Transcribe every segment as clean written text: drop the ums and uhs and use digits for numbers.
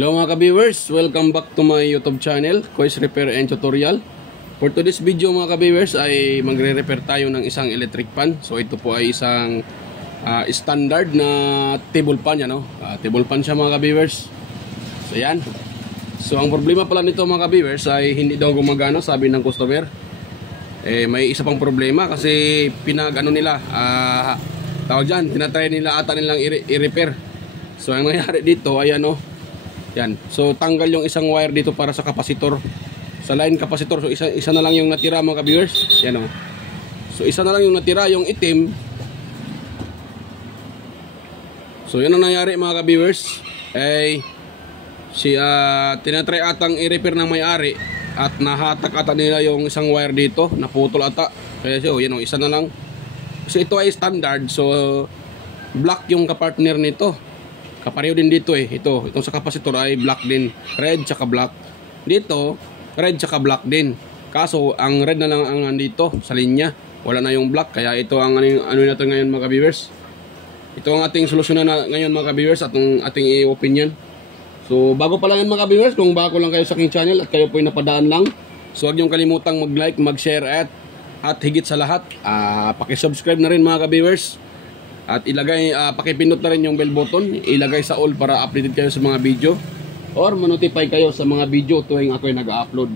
Hello mga ka-viewers, welcome back to my YouTube channel, Kois Repair and Tutorial. For today's video mga ka-viewers ay magre-repair tayo ng isang electric fan. So ito po ay isang standard na table fan, table fan siya mga ka-viewers. So yan. So ang problema pala nito mga ka-viewers ay hindi daw gumagana, sabi ng customer. May isa pang problema kasi tawag dyan, tinatry nila ata nilang i-repair. So ang nangyari dito ay yan. So tanggal yung isang wire dito para sa kapasitor, sa line kapasitor. So isa na lang yung natira mga ka-viewers. Yan o. So isa na lang yung natira, yung itim. So yan ang nangyari mga ka-viewers. Tinatry atang i-repair ng may-ari at nahatak ata nila yung isang wire dito, naputol ata. Kaya yan o, isa na lang. So ito ay standard. So black yung kapartner nito. Kapareho din dito itong sa kapasitor ay black din, red tsaka black. Dito red tsaka black din, kaso ang red na lang ang andito sa linya, wala na yung black. Kaya ito ang ano natin ngayon mga ka-viewers. Ito ang ating solusyon na ngayon mga ka-viewers, at ang ating opinion. So bago pa lang yan mga ka-viewers, kung bago lang kayo sa aking channel at kayo po ay napadaan lang, so huwag niyong kalimutang mag-like, mag-share at higit sa lahat paki-subscribe na rin mga ka-viewers. At pakipindot na rin yung bell button, ilagay sa all para updated kayo sa mga video or ma-notify kayo sa mga video tuwing ako ay nag-upload.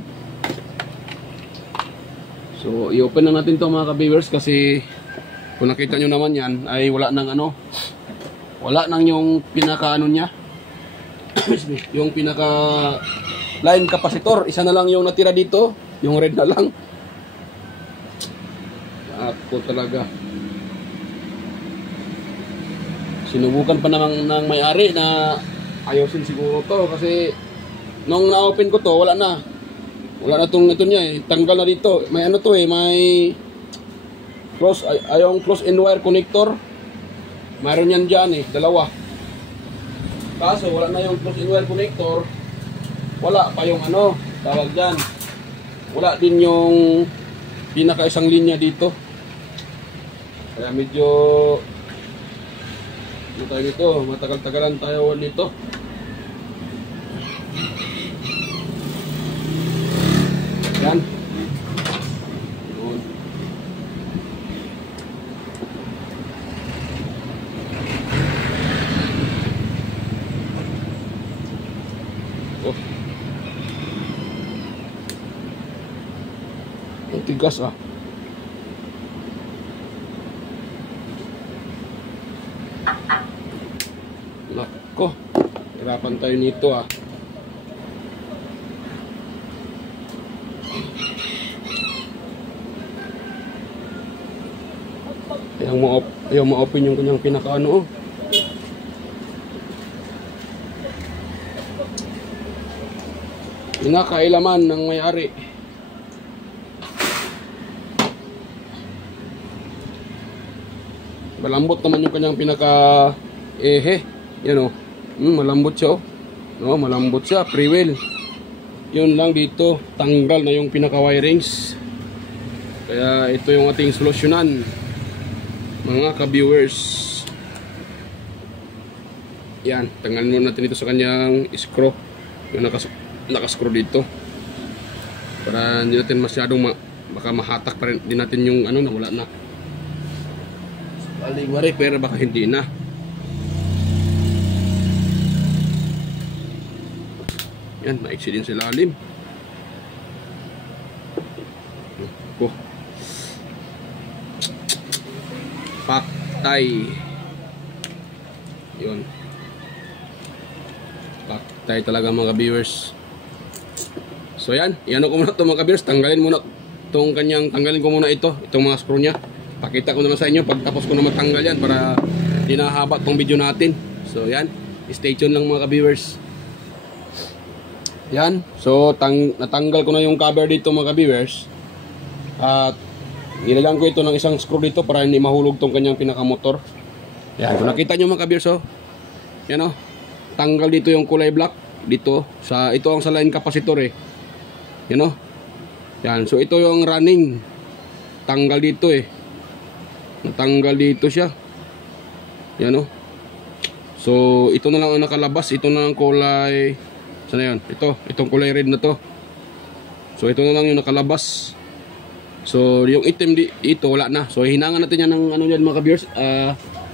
So i-open na natin to mga ka-viewers, kasi kung nakita nyo naman yan ay wala nang yung pinaka niya yung pinaka line kapasitor. Isa na lang yung natira dito, yung red na lang. Ako talaga, sinubukan pa naman ng may-ari na ayusin siguro to, kasi nung na-open ko to, wala na tong ito niya tanggal na dito. May may close-in wire connector, mayroon yan dyan dalawa. Kaso wala na yung close-in wire connector, wala pa yung tawag dyan, wala din yung pinaka isang linya dito. Kaya medyo matagal-tagalan tayo dito. Yan. Oh. Ang tigas Nako, hirapan tayo nito Ayaw ma-open yung kanyang pinaka pinakailaman ng may-ari. Malambot naman yung kanyang pinaka yan malambot siya malambot siya, pre-wheel. Yun lang dito, tanggal na yung pinaka wirings. Kaya ito yung ating solusyonan mga ka-viewers. Yan, tanggalin muna natin ito sa kanyang screw, yung nakascrew dito, para hindi natin masyadong baka mahatak pa rin din natin yung nawala na. Baliwari, pero baka hindi na. Yan, maiksi din sa lalim. Paktay. Yun. Paktay talaga mga viewers. So yan, ko muna ito mga viewers. Tanggalin ko muna itong mga screw nya. Pakita ko naman sa inyo pagtapos ko na matanggal yan, para di na haba tong video natin. So yan, stay tuned lang mga viewers. Yan, so natanggal ko na yung cover dito mga viewers. At nilagyan ko ito ng isang screw dito para hindi mahulog tong kanyang pinakamotor. Yan, kung nakita nyo mga viewers, yan tanggal dito yung kulay black dito ito ang sa line kapasitor yan yan. So ito yung running, tanggal dito natanggal dito siya, yan So ito na lang ang nakalabas, ito na ang kulay Sana yun? Itong kulay red na to. So ito na lang yung nakalabas. So yung item ito wala na. So hinangan natin yan ng ano yan mga ka-viewers,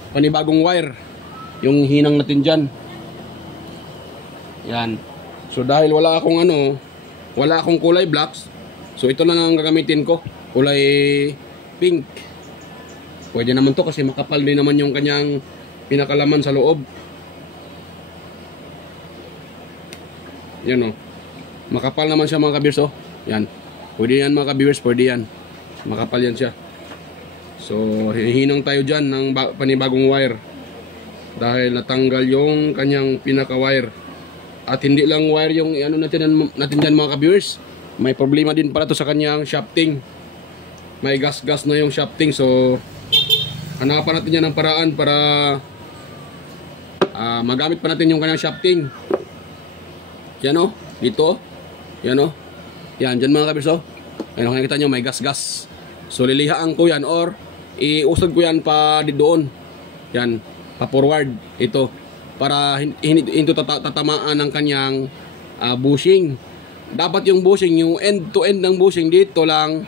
panibagong wire. Yung hinang natin dyan. Yan. So dahil wala akong kulay blacks, so ito na lang ang gagamitin ko. Kulay pink. Pwede naman to kasi makapal din naman yung kanyang pinakalaman sa loob. Yan o. Makapal naman siya mga ka-viewers oh. Yan. Pwede yan mga ka-viewers, pwede yan. Makapal yan siya. So hihinang tayo dyan ng panibagong wire. Dahil natanggal yung kanyang pinaka-wire. At hindi lang wire yung ano natin dyan mga ka-viewers. May problema din pala to sa kanyang shafting. May gas-gas na yung shafting. So hanapan natin yan ng paraan para magamit pa natin yung kanyang shafting. Yan o, dito. Yan o. Yan, dyan mga ka-viewers o. Ayun, nakikita nyo may gas-gas. So lilihaan ko yan or iusad ko yan pa doon. Yan, pa forward. Ito. Para hindi tatamaan ng kanyang bushing. Dapat yung bushing, yung end to end ng bushing dito lang.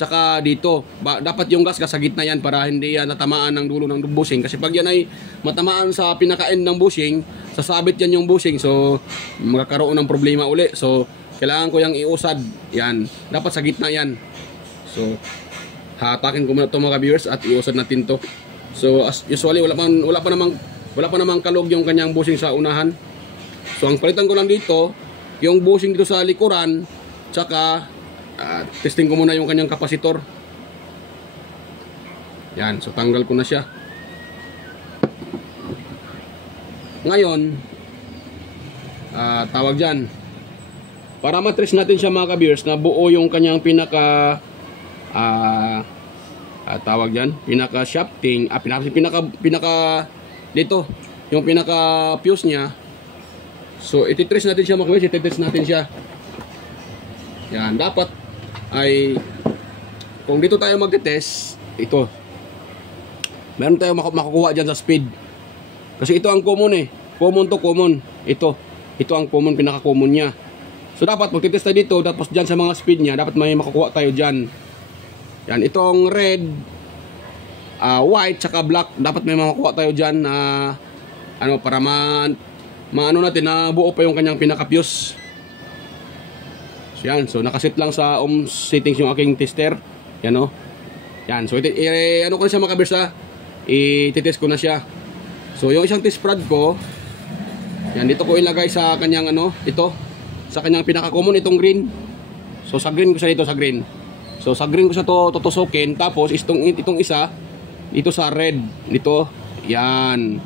Tsaka dito. Dapat yung gas sa gitna yan para hindi yan natamaan ng dulo ng bushing. Kasi pag yan ay matamaan sa pinaka-end ng bushing, sasabit yan yung bushing. So magkakaroon ng problema uli. So kailangan ko yung iusad. Yan. Dapat sa gitna yan. So hatakin ko muna ito mga viewers at iusad natin to. So as usually wala pa namang kalog yung kanyang bushing sa unahan. So ang palitan ko lang dito, yung bushing dito sa likuran, tsaka testing ko muna yung kanyang kapasitor. Yan, so tanggal ko na siya. Ngayon, tawag dyan, para matrace natin siya mga ka-viewers na buo yung kanyang pinaka tawag dyan, pinaka shafting, pinaka dito, yung pinaka fuse nya. So ititrace natin siya mga ka-viewers, ititrace natin siya. Yan, dapat ay kung dito tayo magte-test, ito meron tayo makukuha dyan sa speed. Kasi ito ang common common to common. Ito ang common, pinaka-common nya. So dapat magte-test tayo dito, tapos dyan sa mga speed nya dapat may makukuha tayo dyan. Yan, itong red, white, tsaka black, dapat may makukuha tayo dyan na para maano natin na buo pa yung kanyang pinaka-fuse. Yan, so nakasit lang sa settings yung aking tester. Yan o. Yan, so ano ko na siya mga ka-viewers i-test ko na siya. So yung isang test prod ko, yan, dito ko ilagay sa kanyang ito, sa kanyang pinaka-common, itong green. So sa green ko siya dito, sa green. So sa green ko siya to tutusukin, tapos itong isa dito sa red, dito. Yan.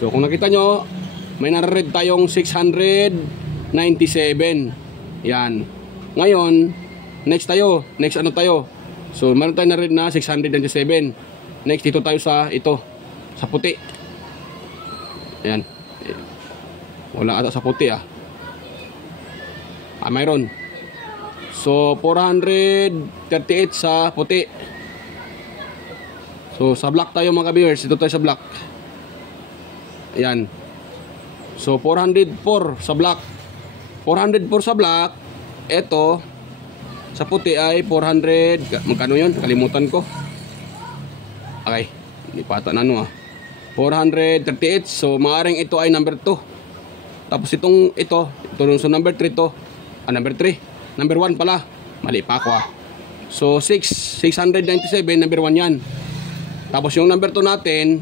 So kung nakita nyo, may nare-red tayong 697. Yan. Ngayon, next ano tayo? So, meron tayo na red na 697. Next, dito tayo sa sa puti. Ayan. Wala ata sa puti mayroon. So, 438 sa puti. So, sa black tayo mga viewers. Dito tayo sa black. Ayan. So, 404 sa black. 404 sa black. Ito sa puti ay 400. Magkano yun? Kalimutan ko. Okay. Hindi pa ata na 438. So maaring ito ay number 2. Tapos ito so number 3 to. Number 3. Number 1 pala. Mali pa ako So 697 number 1 yan. Tapos yung number 2 natin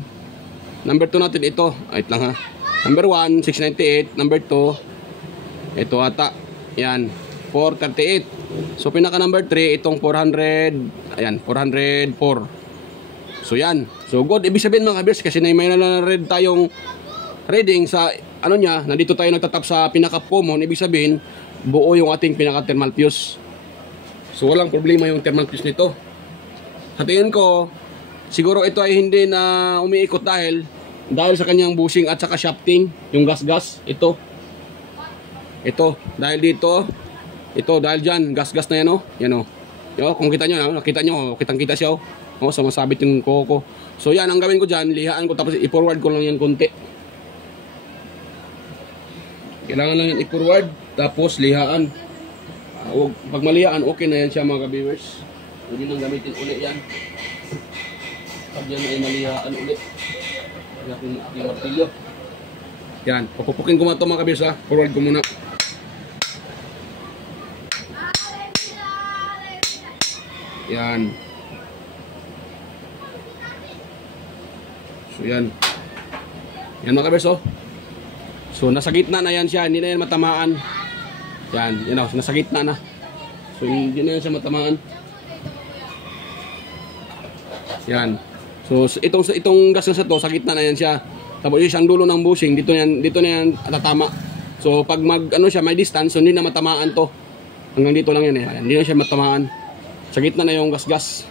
ito. Wait lang Number 1 698. Number 2 ito ata, yan, 438. So pinaka number 3, itong 400, ayan, 404. So yan, so good. Ibig sabihin mga ka-viewers, kasi may na-read tayong reading sa, nandito tayo nagtatap sa pinaka-common. Ibig sabihin, buo yung ating pinaka-thermal fuse. So walang problema yung thermal fuse nito. Sa tingin ko, siguro ito ay hindi na umiikot dahil sa kanyang bushing at saka shafting, yung gas-gas, ito, dahil dito, dahil dyan, gas-gas na yan yan kung kita nyo, kitang-kita siya sumasabit yung koko. So yan, ang gawin ko dyan, lihaan ko, tapos i-forward ko lang yan konti. Kailangan lang yan i-forward, tapos lihaan. Pag malihaan, okay na yan siya mga ka-viewers. Hindi nang gamitin uli yan. Pag yan ay malihaan uli. Aking martilyo. Yan, papupukin ko muna ito mga ka-viewers ha. Forward ko muna. Yan. So yan. Yan mga ka-viewers oh. So nasa gitna na yan siya, hindi na yan matamaan. Yan, you know, nasa gitna na. So hindi na yan siya matamaan. Yan. So itong gas na to, sa gitna na yan siya. Tapos yung isang dulo ng bushing, dito na yan tatama. So pag siya, may distance, so hindi na matamaan to. Hanggang dito lang yan eh. Yan, hindi na siya matamaan. Sa gitna na yung gas.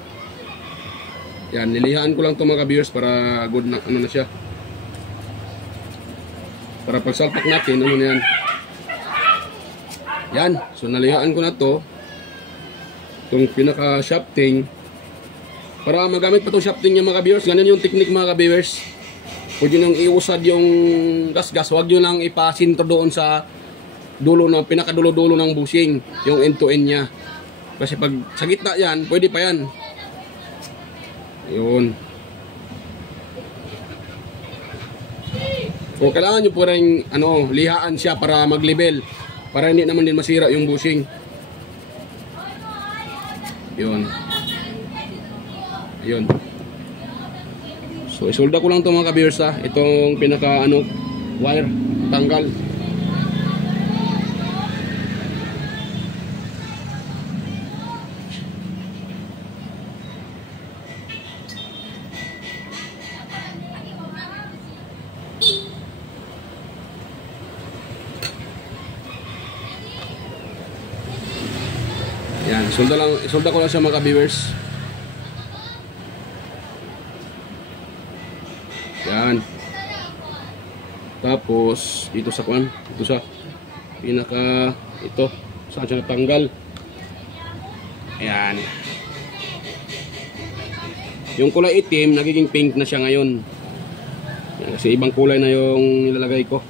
Yan, nilihaan ko lang to mga viewers para good na na siya. Para pag salpak natin, na yan. Yan, so nalihaan ko na to. Itong pinaka shafting. Para magamit pa itong shafting niya mga viewers. Ganyan yung technique mga viewers. Pwede nang iusad yung gas. Huwag nyo lang ipasinto doon sa dulo ng pinakadulo-dulo ng bushing. Yung end to end niya. Kasi pag sa gitna yan, pwede pa yan. Ayun. So kailangan nyo po rin lihaan siya para mag-level. Para hindi naman din masira yung bushing. Yun. Yun. So isolda ko lang ito mga ka-viewers ha. Itong pinaka wire. Tanggal. Yan, isolda ko lang siya mga ka-viewers. Yan. Tapos dito sa pinaka saan siya natanggal. Ayan. Yung kulay itim nagiging pink na siya ngayon. Yan, kasi ibang kulay na yung nilalagay ko.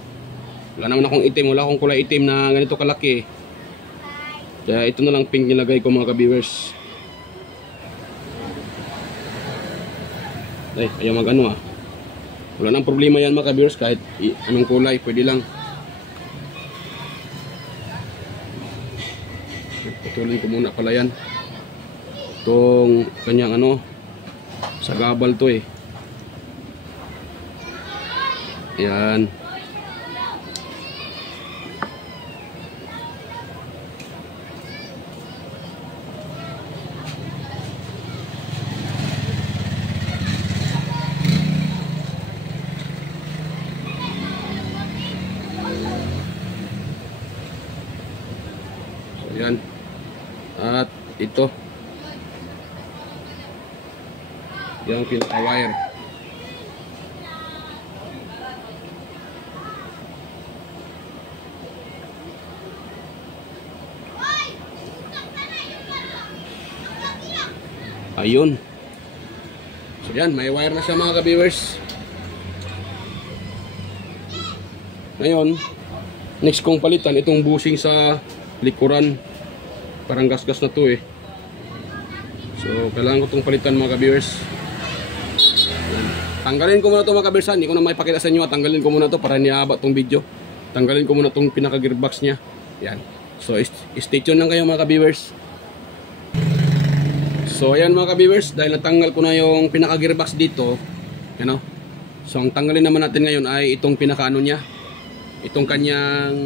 Wala naman akong itim, wala akong kulay itim na ganito kalaki. Kaya ito na lang pink nilagay ko mga ka-viewers. Ay, ayaw mag Wala nang problema yan mga ka-viewers. Kahit anong kulay, pwede lang. Patuloy ko muna pala yan. Itong kanyang sagabal to eh. Yan. Yan. At ito. Yung pinaka-wire. Ayun. So yan, may wire na siya mga ka-viewers. Ngayon, next kong palitan itong bushing sa likuran. Parang gas-gas na to eh. So kailangan ko itong palitan mga ka-viewers. Tanggalin ko muna ito mga ka-viewers. Hindi ko na maipakita sa inyo. Tanggalin ko muna ito para hindi haba itong video. Tanggalin ko muna itong pinaka-gearbox nya. Yan. So stay tuned lang kayo mga ka-viewers. So ayan mga ka-viewers, dahil natanggal ko na yung pinaka-gearbox dito, so ang tanggalin naman natin ngayon ay itong pinaka niya, itong kanyang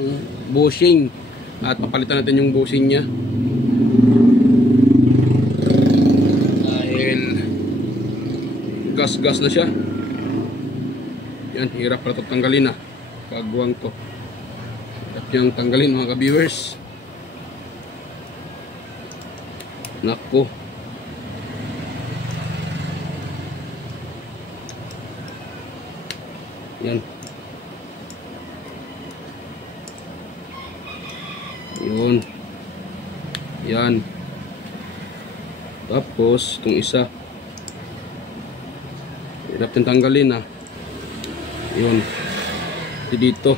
bushing, at papalitan natin yung bushing niya dahil gas-gas na siya. Yan, hirap pala ito tanggalin pagbuwang to. Hirap niyang tanggalin mga ka-viewers. Nako. Yan. Yun. Yan. Tapos itong isa, hirap din tanggalin Yun. Dito.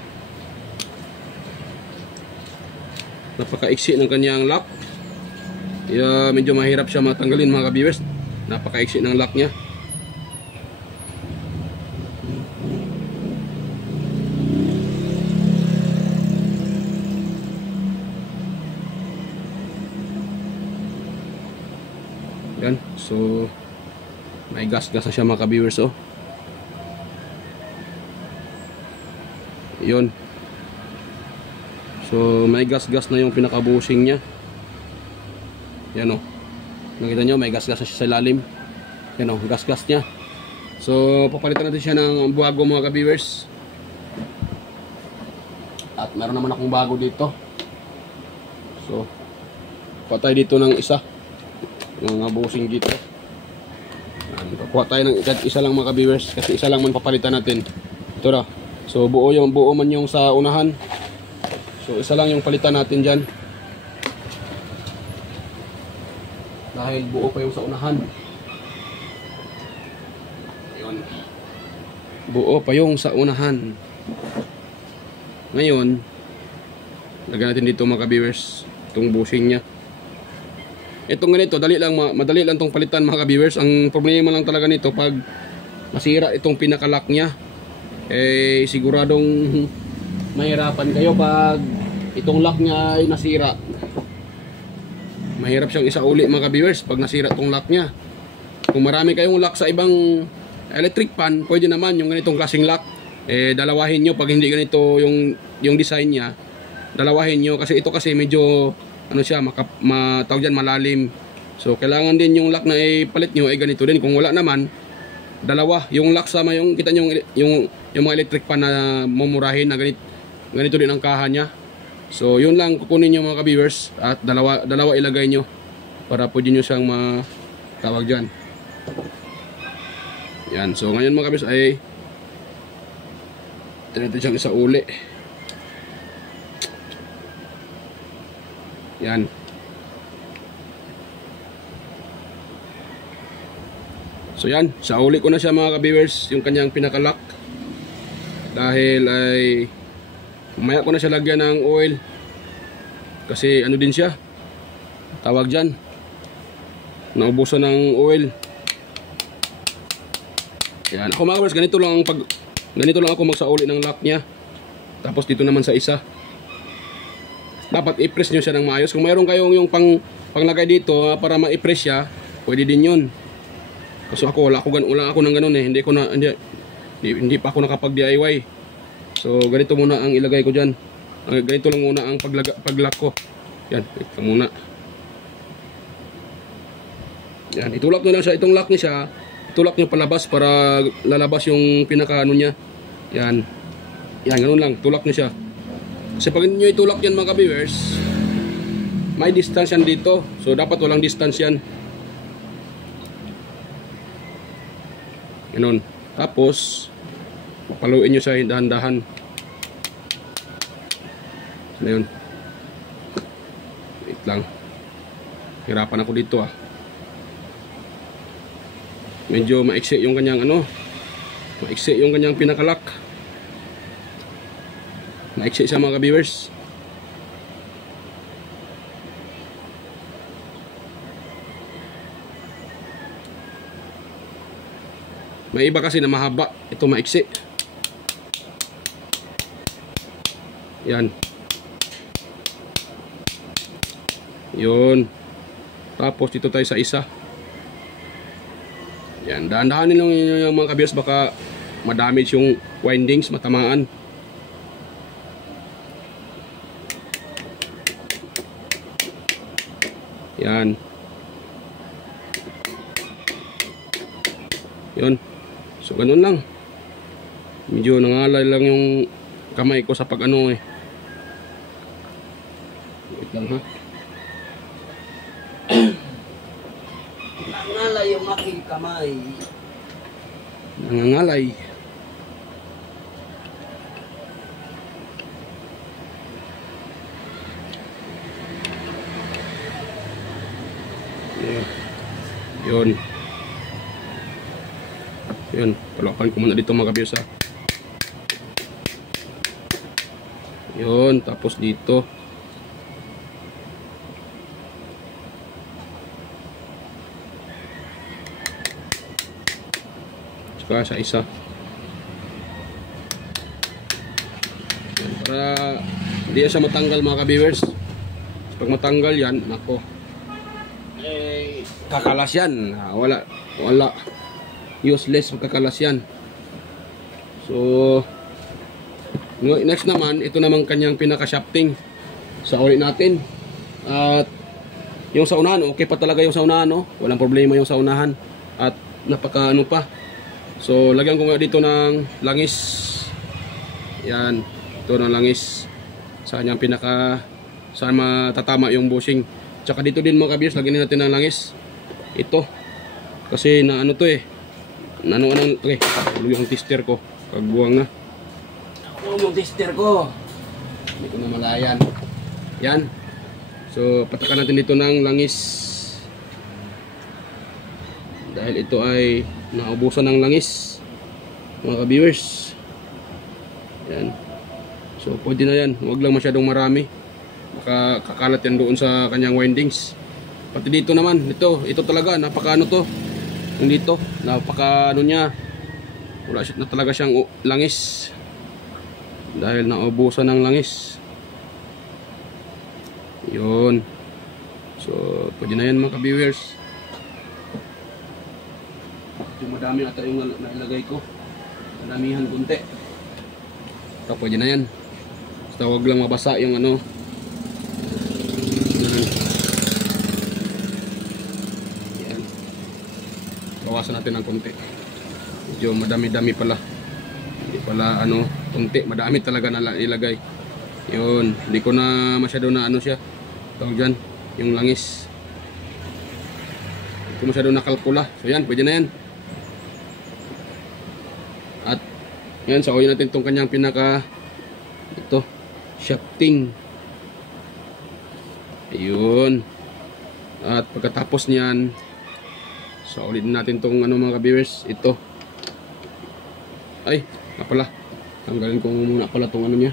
Napakaiksi ng kanyang lock. Kaya medyo mahirap siya matanggalin mga ka-viewers. Napakaiksi ng lock niya. Yan. So may gas-gas na siya mga ka-viewers, oh. Yun. So may gas-gas na yung pinaka-bushing niya. Yan, oh. Nakita nyo, may gas-gas na siya sa ilalim. Yan, oh, gas-gas niya. So papalitan natin siya ng bago mga ka-viewers. At meron naman akong bago dito. So patay dito ng isa. Yung bushing dito. Pakuha tayo ng isa lang mga ka-viewers, kasi isa lang man papalitan natin. Ito na. So buo man yung sa unahan. So isa lang yung palitan natin dyan. Dahil buo pa yung sa unahan. Ayun. Buo pa yung sa unahan. Ngayon, lagyan natin dito mga ka-viewers, itong bushing nya. Itong ganito, madali lang tong palitan mga ka-viewers. Ang problema lang talaga nito, pag masira itong pinaka-lock nya, eh siguradong mahirapan kayo pag itong lock nya ay nasira. Mahirap siyang isauli mga ka-viewers pag nasira itong lock nya. Kung marami kayong lock sa ibang electric pan, pwede naman yung ganitong klaseng lock, eh dalawahin nyo. Pag hindi ganito yung design nya, dalawahin nyo, kasi ito kasi medyo ano siya, tawag dyan, malalim. So kailangan din yung lock na ipalit nyo ay ganito din. Kung wala naman, dalawa yung lock sama yung kita nyo yung mga electric pan na mumurahin na ganito din ang kaha nya. So yun lang kukunin nyo mga ka-viewers, at dalawa ilagay nyo para pwede nyo siyang matawag dyan. Yan. So ngayon mga ka-viewers ay natin siyang isauli. Yan. So yan, sauli ko na siya mga ka-viewers, yung kanyang pinaka-lock. Dahil ay mamaya ko na siya lagyan ng oil. Kasi ano din siya, tawag dyan, naubusan ng oil. Yan. Ako mga ka-viewers, ganito lang ako magsauli ng lock niya. Tapos dito naman sa isa, dapat i-press nyo siya ng maayos. Kung mayroon kayong yung panglagay dito para ma-press siya, pwede din yun. Kasi ako wala ako ng ganun eh. Hindi pa ako nakapag DIY. So ganito muna ang ilagay ko dyan. Ganito lang muna ang pag-lock ko. Yan, ito muna. Yan, itulak nyo lang siya. Itong lock niya siya, itulak nyo palabas para lalabas yung pinaka ano niya. Yan. Yan, ganun lang. Tulak nyo siya. Kasi pag nyo itulak yan mga ka-viewers, may distance yan dito. So dapat walang distance yan. Ganun. Tapos paluin nyo siya dahan-dahan. Ano yun? Wait lang. Hirapan ako dito ah. Medyo maiksi yung kanyang maiksi yung kanyang pinaka-lock. Maiksi siya mga ka-viewers. May iba kasi na mahaba, ito maiksi. Yan. Yun. Tapos dito tayo sa isa. Yan, dahan-dahanin lang yung mga ka-viewers, baka ma-damage yung windings, matamaan. Yan. Yun. So ganun lang. Medyo nangalay lang yung kamay ko sa pag-ano eh. Wait lang ha. Nangalay yung aking kamay. Nangangalay. Yun. Yun. Palakan ko muna dito mga ka-viewers ha. Yun. Tapos dito. saka sa isa. Yan, para hindi siya matanggal mga ka-viewers. Pag matanggal yan, nako, eh, kakalas yan. Wala useless, magkakalas yan. So next naman, ito naman kanyang pinaka-shafting sa uli natin. At yung sa unahan, okay pa talaga yung sa unahan, no? Walang problema yung sa unahan. At napaka ano pa. So lagyan ko nga dito ng langis. Yan, ito ng langis sa kanyang pinaka, saan matatama yung bushing. Tsaka dito din mga ka-viewers, lagyan natin ng langis. Ito kasi na ano to eh, ano okay, yung tester ko, kagbuwang na yung tester ko, hindi ko na malayan. Yan, so patakan natin dito ng langis dahil ito ay naubusan ng langis mga ka-viewers. Yan, so pwede na yan, huwag lang masyadong marami, makakalat yan doon sa kanyang windings. Pati dito naman, ito talaga napaka ano to, yung dito napaka ano niya, wala na talaga siyang langis dahil naubusan ng langis. Yun, so pwede na yan mga ka-viewers. Yung madami ata yung nailagay ko, madamihan kunti, so pwede na yan, basta huwag lang mabasa yung ano. Yan, bawasan natin ng kunti, medyo madami-dami pala, hindi pala ano kunti, madami talaga na ilagay. Yun, hindi ko na masyado na ano siya, tawag dyan, yung langis, hindi ko masyado nakalkula. So yan, pwede na yan. At yan, sakuyin natin itong kanyang pinaka ito, shafting. Ayun. At pagkatapos niyan, saulitin natin itong ano mga ka-viewers, ito. Ay, pala, tanggalin ko muna pala itong ano niya,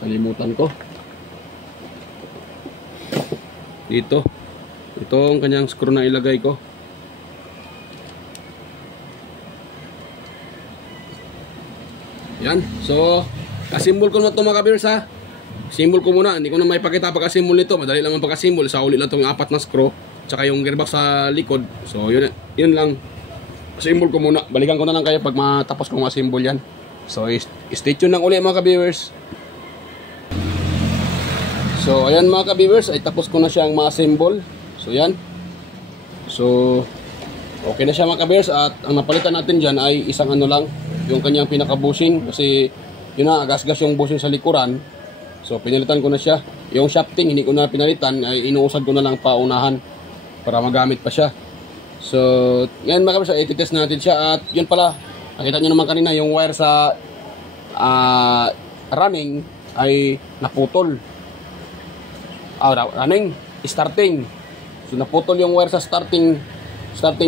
kalimutan ko. Dito, itong kanyang screw na ilagay ko. Yan, so kasimbol ko na ito mga ka-viewers ha. Simbol ko muna, hindi ko na may pakita pagkasimbol nito, madali lang ang pagkasimbol. Sa ulit lang itong 4 na screw, tsaka yung gearbox sa likod. So yun lang, simbol ko muna. Balikan ko na lang kayo pag matapos kong masimbol yan. So stay tuned lang ulit mga ka-viewers. So ayan mga ka-viewers, ay tapos ko na siyang ma-assemble. So yan, so okay na siya mga ka-viewers. At ang napalitan natin dyan ay isang ano lang, yung kanyang pinaka-bushing, kasi yun na, agas-gas yung bushing sa likuran. So pinalitan ko na siya. Yung shafting hindi ko na pinalitan, ay inuusad ko na lang paunahan para magamit pa siya. So ngayon mga ka-viewers, i-test natin siya. At yun pala, nakita nyo naman kanina yung wire sa running ay naputol. Running, starting. So naputol yung wire sa starting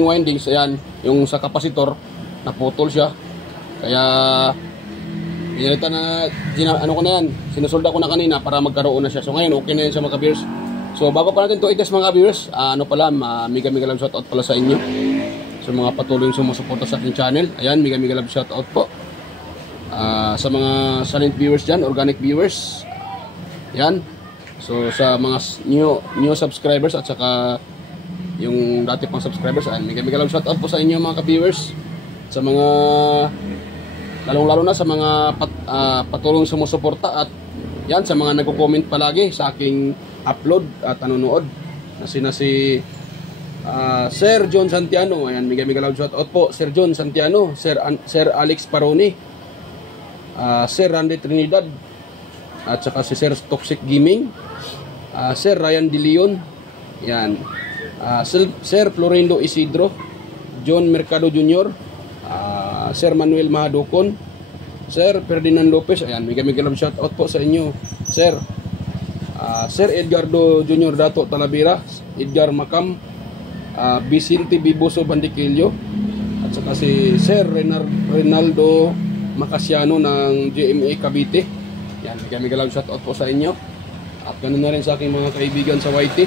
windings. Ayan, yung sa capacitor naputol siya. Kaya pinalitan na, ano ko na yan, sinusolda ko na kanina para magkaroon na siya. So ngayon okay na yan siya mga ka-viewers. So bago pa natin ito i-test mga ka-viewers, ano pala, mega love shoutout pala sa inyo, sa mga patuloy sumusuporta sa aking channel. Ayan, mega love shoutout po sa mga silent viewers dyan, organic viewers. Yan, so sa mga new subscribers at saka yung dati pang subscribers, ayan, mega love shoutout po sa inyo mga ka-viewers. Sa mga lalong-lalo na sa mga patulong sumusuporta, at yan sa mga nagko-comment palagi sa aking upload at nanonood, na si Sir John Santiano. Ayan, mega love shoutout po Sir John Santiano, Sir Alex Paroni, Sir Randy Trinidad, at saka si Sir Toxic Gaming, Sir Ryan De Leon, yan, Sir Florindo Isidro, John Mercado Jr., Sir Manuel Mahadukon, Sir Ferdinand Lopez. Ayan, mega love shoutout po sa inyo Sir. Sir Edgardo Jr. Dato Talavera, Edgar Macam, Vicente Biboso Bandiquillo, at saka si Sir Renaldo Macasiano ng GMA Cavite. Yan, mega love shoutout po sa inyo. At ganoon na rin sa aking mga kaibigan sa YT.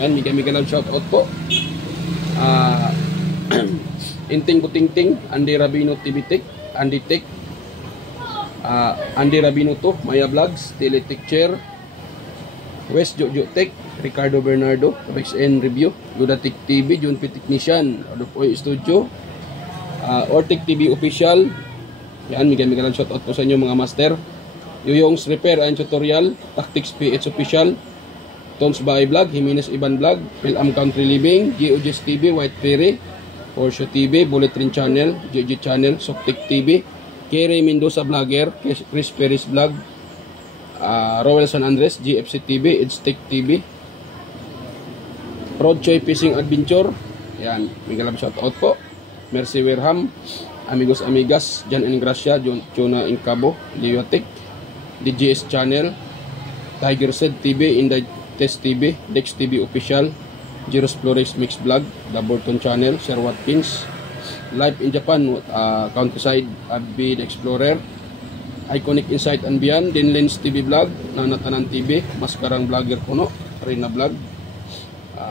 Yan, mega love shoutout po. Inting Butingting, Andy Rabino TV Tech, Andy Tech, Andy Rabino to, Maya Vlogs, Teletic Chair, West Jojo Tech, Ricardo Bernardo, XN Review, Ludatic TV, Junpi Technician, Adopoy Studio, Ortic TV Official. Yan, mega lang shoutout po sa inyo mga master. Yoyong's Repair and Tutorial, Tactics PH Official, Tons Bahay Vlog, Jimenez Iban Vlog, Philam Country Living, GOGS TV, White Ferry, Porsche TV, Bullet Train Channel, JJ Channel, Soktik TV, Kerry Mendoza Vlogger, Chris Perez Vlog, Roel San Andres, GFC TV, Edstech TV, Rod Choi Fishing Adventure. Yan, mega love shoutout po. Mercy Werham, Amigos Amigas, Jan and Gracia, Jonah Incabo, Leotic, DJS Channel, Tiger Said TV, Inday Test TV, Dex TV Official, Jiros Flores Mix Vlog, The Burton Channel, Sir Watkins, Live in Japan, Countryside, Abby the Explorer, Iconic Insight and Beyond, Dinlens TV Vlog, Nanatanan TV, Maskarang Vlogger Puno, Rina Vlog,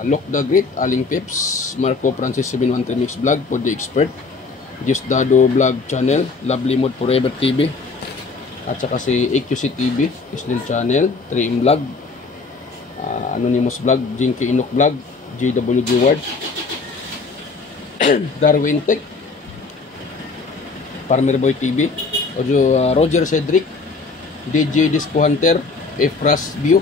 Lock the Great, Aling Pips, Marco Francis 713 Mix Vlog, Pod the Expert, Just Dado Vlog Channel, Lovely Mode Forever TV, at saka si AQC TV, Isnil Channel, 3M Vlog, Anonymous Vlog, Jinky Inok Vlog, JWG Ward, Darwin Tech, Farmer Boy TV, Roger Cedric, DJ Disco Hunter, Efras View,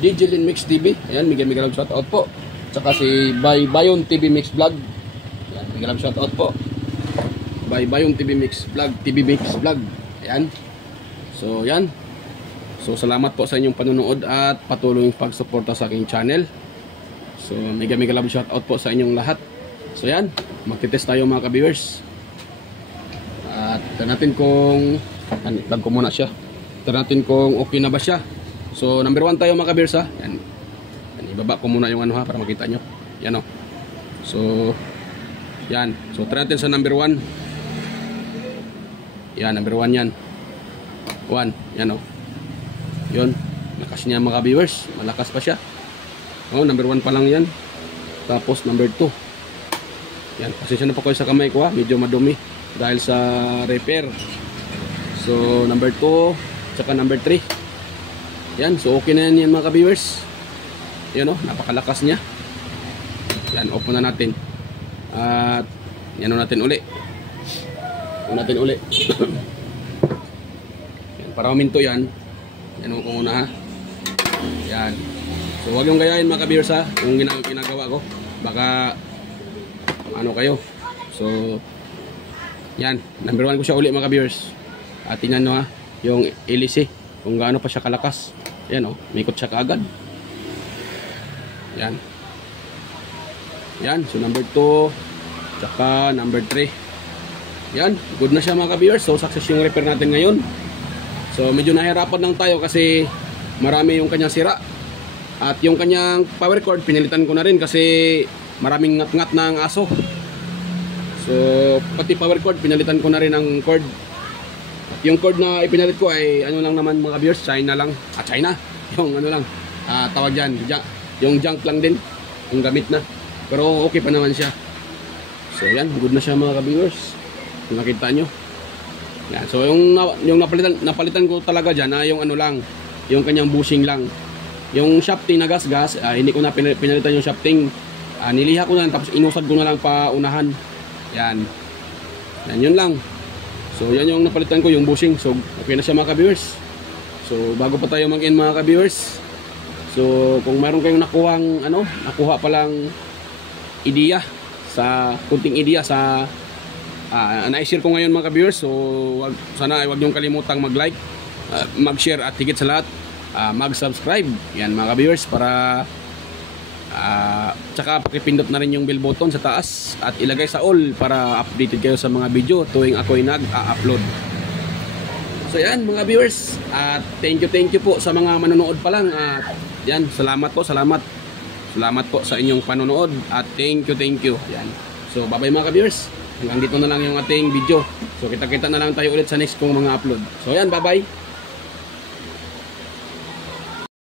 DJ Lin Mix TV. Ayan, mega lang shout out po. Tsaka si Bayon TV Mix Vlog. Ayan, mega lang shout out po. Bayon TV Mix Vlog, TV Mix Vlog. Ayan. So, yan. So, salamat po sa inyong panonood at patuloy pagsuporta sa aking channel. So, mega love shout out po sa inyong lahat. So, yan. Magtitest tayo mga ka-viewers. At tignan natin kung lag ko muna siya. Tignan natin kung okay na ba siya. So, number 1 tayo mga ka-viewers ha. Yan. Ibaba ko muna yung ano ha para makita nyo. Yan o. So, yan. So, tignan natin sa number 1. Yan, number 1 yan. 1. Yan o. Yun. Lakas niya mga ka-viewers. Malakas pa siya. Oh, number 1 pa lang yan. Tapos number 2. Yan, pasensya na po kayo sa kamay ko ha. Medyo madumi dahil sa repair. So, number 2 tsaka number 3. Yan, so okay na yan mga ka-viewers. Yan oh, napakalakas niya. Yan, open na natin. At yan natin uli. Yan natin uli. Yan, para uminto yan. Yan ko muna ha. Yan. So huwag yung gayahin mga ka-viewers ha, yung ginagawa ko. Baka ano kayo. So yan, number 1 ko siya uli mga ka-viewers. At tingnan nyo ha, yung LC kung gaano pa siya kalakas. Yan o, may ikot siya kaagad. Yan. Yan, so number 2 tsaka number 3. Yan, good na siya mga ka-viewers. So success yung repair natin ngayon. So medyo nahirapan lang tayo kasi marami yung kanyang sira. At yung kanyang power cord pinilitan ko na rin kasi maraming ngat-ngat ng aso. So pati power cord pinalitan ko na rin ang cord. At yung cord na ipinalit ko ay ano lang naman mga viewers, China lang. China, yung ano lang tawag dyan, yung junk lang din yung gamit na. Pero okay pa naman siya. So yan, good na siya mga viewers. Kung nakita nyo yan. So yung napalitan ko talaga dyan yung ano lang, yung kanyang bushing lang. Yung shafting na gas-gas, hindi ko na pinalitan yung shafting. Niliha ko na lang, tapos inusad ko na lang pa unahan. Yan. Yan, yun lang. So, yan yung napalitan ko, yung bushing. So, okay na siya mga ka-viewers. So, bago pa tayo mag-end mga ka-viewers. So, kung mayroon kayong nakuha pa lang ideya, kunting ideya sa na-share ko ngayon mga ka-viewers. So, sana huwag niyong kalimutang mag-like, mag-share at higit sa lahat, mag-subscribe yan mga ka-viewers para tsaka pakipindot na rin yung bell button sa taas at ilagay sa all para updated kayo sa mga video tuwing ako'y nag-upload. So yan mga viewers, at thank you po sa mga manonood pa lang. At yan, salamat po sa inyong panonood at thank you yan. So bye bye mga ka-viewers, hanggang dito na lang yung ating video. So kita-kita na lang tayo ulit sa next kong mga upload. So yan, bye bye.